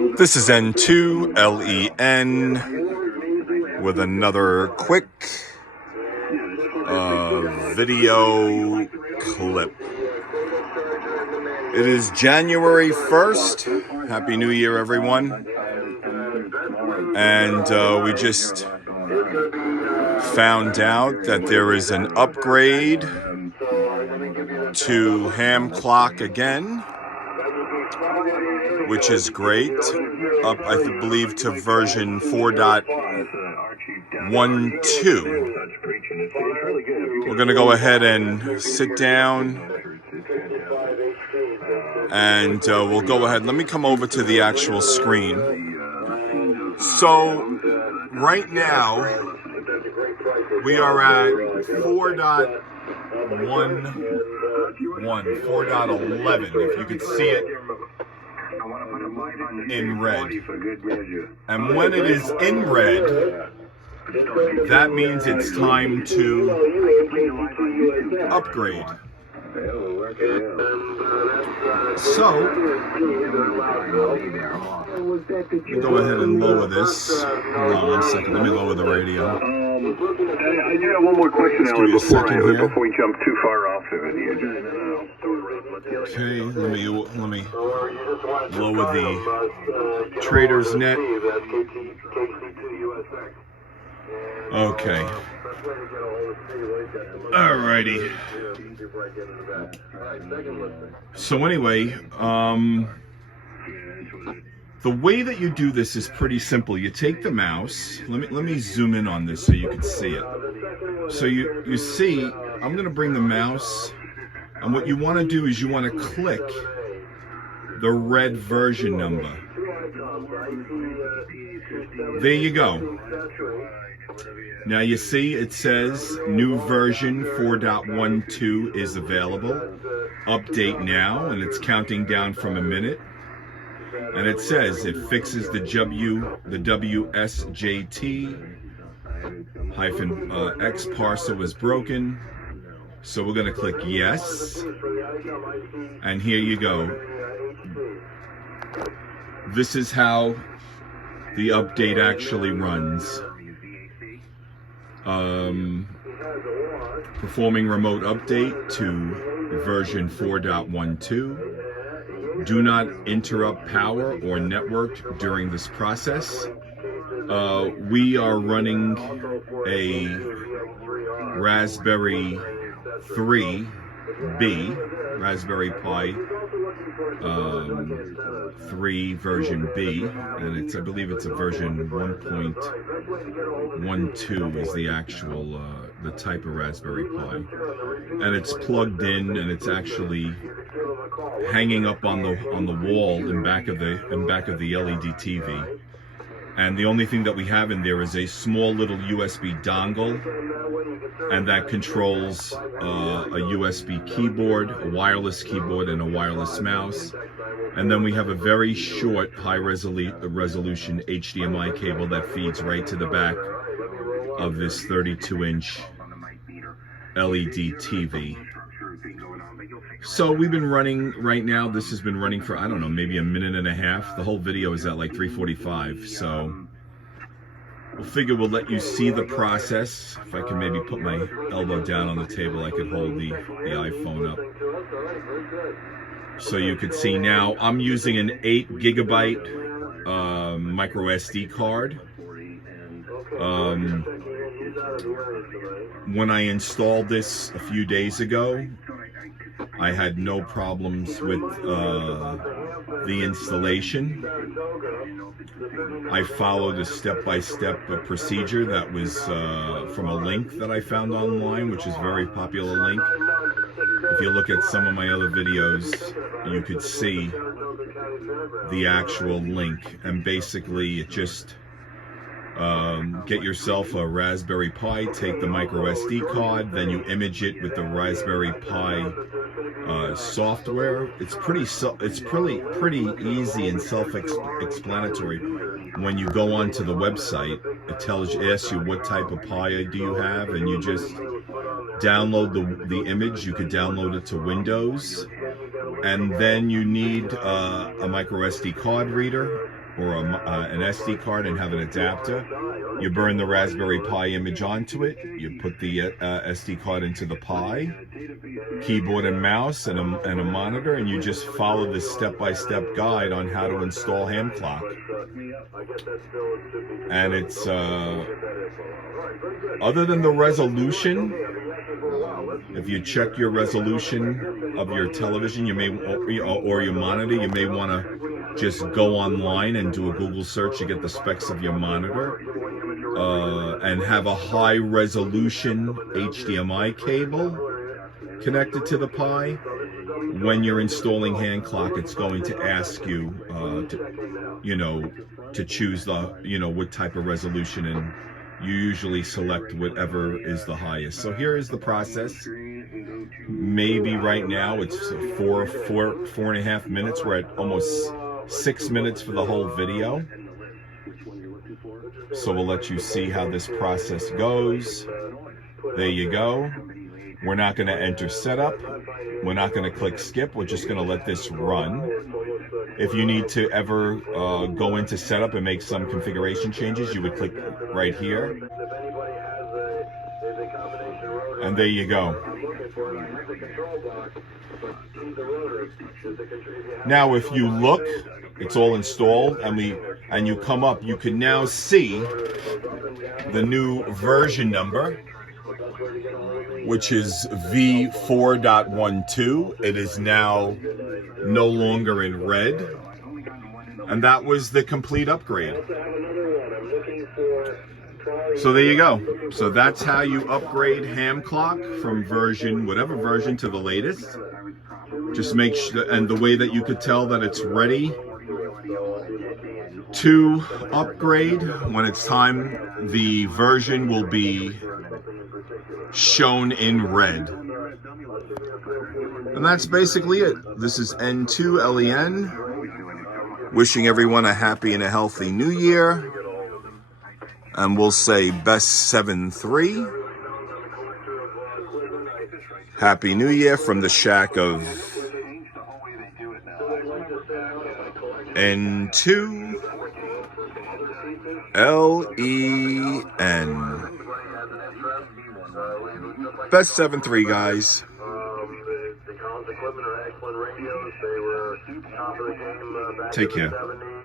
This is N2LEN with another quick video clip. It is January 1st. Happy New Year, everyone. And we just found out that there is an upgrade to HamClock again, which is great. Up, I believe, to version 4.12. We're going to go ahead and sit down, and we'll go ahead. Let me come over to the actual screen. So, right now, we are at 4.11, if you could see it in red. And when it is in red, that means it's time to upgrade. So, let me go ahead and lower this. Hold on 1 second, let me lower the radio. I do have one more question, Alan, before we jump too far off of it. Okay, let me lower the trader's net. Okay. Alrighty. So anyway, the way that you do this is pretty simple. You take the mouse. Let me zoom in on this so you can see it. So you see, I'm going to bring the mouse, and what you want to do is you want to click the red version number. There you go. Now you see it says new version 4.12 is available. Update now, and it's counting down from a minute. And it says it fixes the WSJT X parser was broken. So we're going to click yes. And here you go. This is how the update actually runs. Performing remote update to version 4.12. Do not interrupt power or network during this process. We are running a Raspberry 3B, Raspberry Pi 3 version B, and I believe it's a version 1.12 is the actual the type of Raspberry Pi, and it's plugged in, and it's actually hanging up on the wall in back of the LED TV. And the only thing that we have in there is a small little USB dongle, and that controls a USB keyboard, a wireless keyboard, and a wireless mouse. And then we have a very short, high-resolution HDMI cable that feeds right to the back of this 32-inch LED TV. So we've been running, right now, this has been running for, I don't know, maybe a minute and a half. The whole video is at like 3:45, so we'll figure we'll let you see the process. If I can maybe put my elbow down on the table, I could hold the iPhone up. So you could see now, I'm using an 8 gigabyte MicroSD card. When I installed this a few days ago, I had no problems with the installation. I followed a step-by-step procedure that was from a link that I found online, which is a very popular link. If you look at some of my other videos, you could see the actual link. And basically, it just get yourself a Raspberry Pi, take the microSD card, then you image it with the Raspberry Pi software. It's pretty easy and self-explanatory. When you go onto the website, it asks you what type of Pi do you have, and you just download the image. You could download it to Windows, and then you need a MicroSD card reader or an SD card and have an adapter. You burn the Raspberry Pi image onto it. You put the SD card into the Pi, keyboard and mouse, and a monitor, and you just follow this step-by-step guide on how to install HamClock. And it's other than the resolution, if you check your resolution of your television, you may or your monitor, you may want to just go online and do a Google search to get the specs of your monitor, and have a high resolution HDMI cable connected to the Pi. When you're installing HamClock, it's going to ask you to choose what type of resolution, and you usually select whatever is the highest. So here is the process. Maybe right now it's four and a half minutes. We're at almost 6 minutes for the whole video. So we'll let you see how this process goes. There you go. We're not going to enter setup. We're not going to click skip. We're just going to let this run. If you need to ever go into setup and make some configuration changes, you would click right here. And there you go. Now if you look, it's all installed, and you come up, you can now see the new version number, which is V4.12. It is now no longer in red, and that was the complete upgrade. So there you go. So that's how you upgrade HamClock from whatever version to the latest. Just make sure, and the way that you could tell that it's ready to upgrade, when it's time, the version will be shown in red. And that's basically it. This is N2LEN, wishing everyone a happy and a healthy new year. And we'll say best 7-3. Happy New Year from the shack of N2LEN. Best 7-3, guys. Take care.